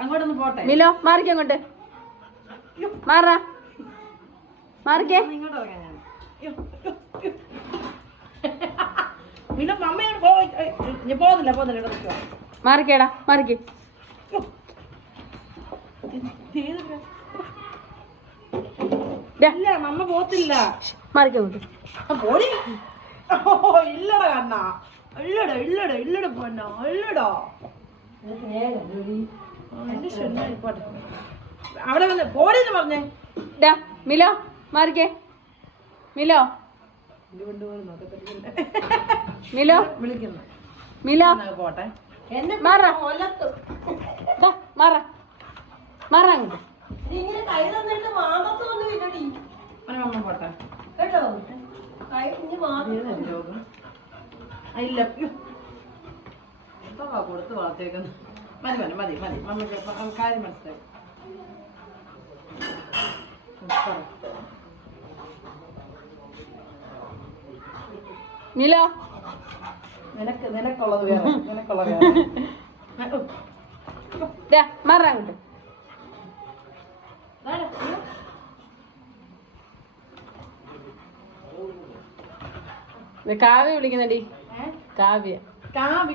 അങ്ങോട്ടൊന്ന് പോട്ടെ. മിലോ മാറിക്കേ അങ്ങോട്ട്. മാറാ മാറിക്കേ. ഇങ്ങോട്ട് ഇറങ്ങാൻ ഞാൻ. പിന്നെ മമ്മയോട് പോകുന്നില്ല പോകുന്നില്ല. മാറിക്കേടാ മാറിക്കേ. ഇല്ല മമ്മ പോത്തില്ല. മാറിക്കേ അങ്ങോട്ട്. പോടി. ഇല്ലടാ കണ്ണാ. ഇല്ലടാ ഇല്ലടാ ഇല്ലടാ പോന്നാ ഇല്ലടാ. അവിടെ വന്ന് പോടിന്ന് പറഞ്ഞേ. മിലോ മാറിക്കേ. മിലോ മിലോ വിളിക്കുന്നു. മിലോ പോട്ടെ. മാറാ മാറാ മാറാ അങ്ങോട്ട്. ഇങ്ങനെ കൈ തന്നിട്ട് മാങ്ങത്തൊന്നും ഇല്ലടി മമ്മ പോട്ടെ കേട്ടോ. കൈ കുഞ്ഞ് മാങ്ങ ഇല്ല കൊടുത്ത് വളർത്തേക്കുന്നു. മതി മതി മതി മതി മമ്മക്ക് കാര്യം മനസ്സിലായി. മിലോ നിനക്കുള്ളത് വേറെ നിനക്കുള്ളത് വേറെ. മാറാ അങ്ങോട്ട്. കാവ്യ വിളിക്കുന്നടി. കാവ്യ കാവ്യ